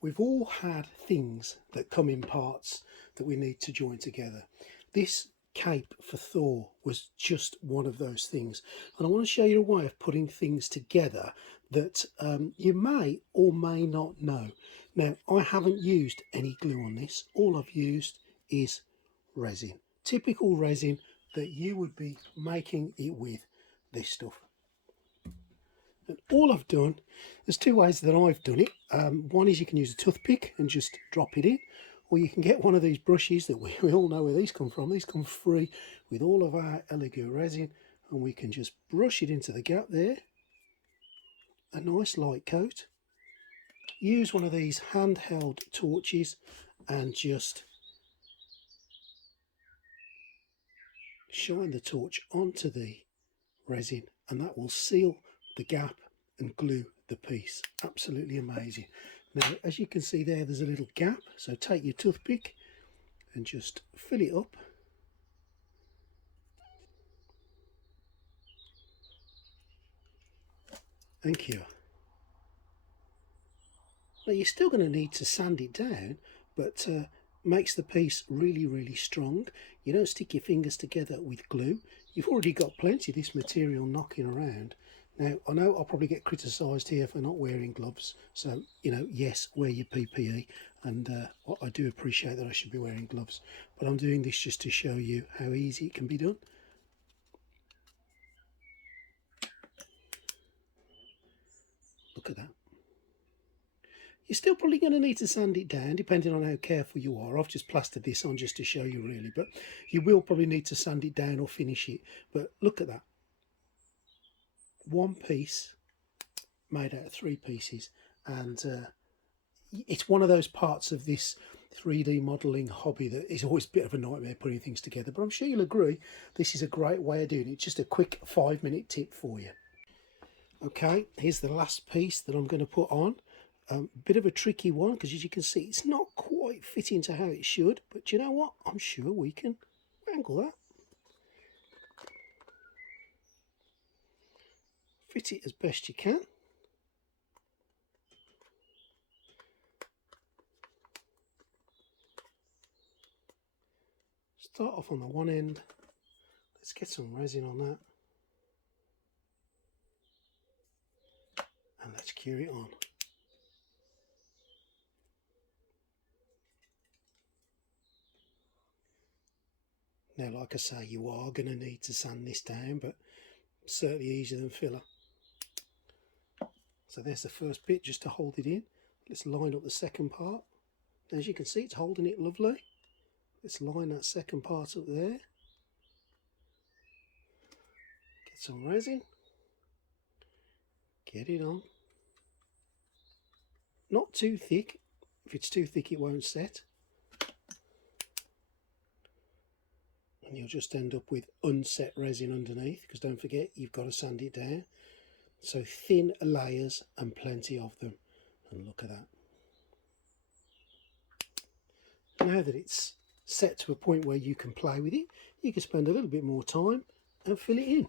We've all had things that come in parts that we need to join together. This cape for Thor was just one of those things, and I want to show you a way of putting things together that you may or may not know. Now, I haven't used any glue on this. All I've used is resin, typical resin that you would be making it with, this stuff. And all I've done, there's two ways that I've done it. One is you can use a toothpick and just drop it in, or you can get one of these brushes that we all know where these come from. These come free with all of our Elegoo resin, and we can just brush it into the gap there. A nice light coat. Use one of these handheld torches and just shine the torch onto the resin, and that will seal the gap and glue the piece. Absolutely amazing. Now, as you can see there, there's a little gap, so take your toothpick and just fill it up. And cure. Now, you're still going to need to sand it down, but makes the piece really strong. You don't stick your fingers together with glue. You've already got plenty of this material knocking around. Now, I know I'll probably get criticised here for not wearing gloves, so, you know, yes, wear your PPE, and I do appreciate that I should be wearing gloves, but I'm doing this just to show you how easy it can be done. Look at that. You're still probably going to need to sand it down, depending on how careful you are. I've just plastered this on just to show you, really, but you will probably need to sand it down or finish it. But look at that. One piece made out of three pieces, and it's one of those parts of this 3D modelling hobby that is always a bit of a nightmare putting things together, but I'm sure you'll agree this is a great way of doing it. Just a quick 5-minute tip for you. Okay, here's the last piece that I'm going to put on. Bit of a tricky one, because as you can see, it's not quite fitting to how it should, but you know what, I'm sure we can wrangle that. Fit it as best you can. Start off on the one end. Let's get some resin on that, and let's cure it on. Now, like I say, you are going to need to sand this down, but certainly easier than filler. So there's the first bit, just to hold it in. Let's line up the second part. As you can see, it's holding it lovely. Let's line that second part up there. Get some resin. Get it on. Not too thick. If it's too thick, it won't set. And you'll just end up with unset resin underneath, because don't forget, you've got to sand it down. So thin layers and plenty of them. And look at that. Now that it's set to a point where you can play with it, you can spend a little bit more time and fill it in.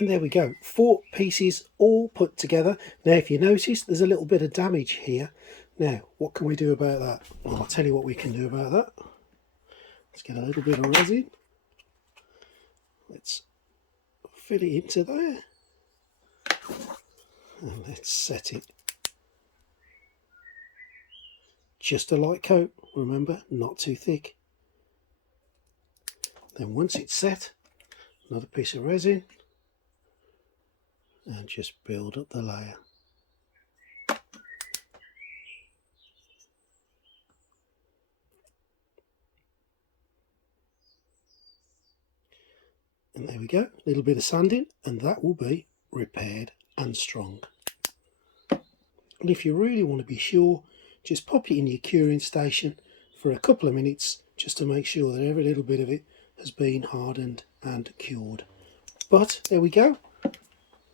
And there we go, 4 pieces all put together. Now, if you notice, there's a little bit of damage here. Now, what can we do about that? Well, I'll tell you what we can do about that. Let's get a little bit of resin. Let's fill it into there. And let's set it. Just a light coat, remember, not too thick. Then once it's set, another piece of resin, and just build up the layer. And there we go, a little bit of sanding, and that will be repaired and strong. And if you really want to be sure, just pop it in your curing station for a couple of minutes, just to make sure that every little bit of it has been hardened and cured. But there we go,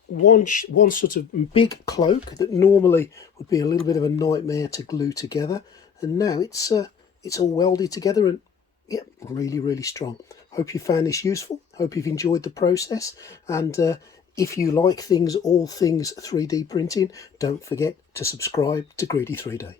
one sort of big cloak that normally would be a little bit of a nightmare to glue together, and now it's all welded together, and yeah, really strong. Hope you found this useful. Hope you've enjoyed the process, and if you like all things 3D printing, don't forget to subscribe to Greedy 3D.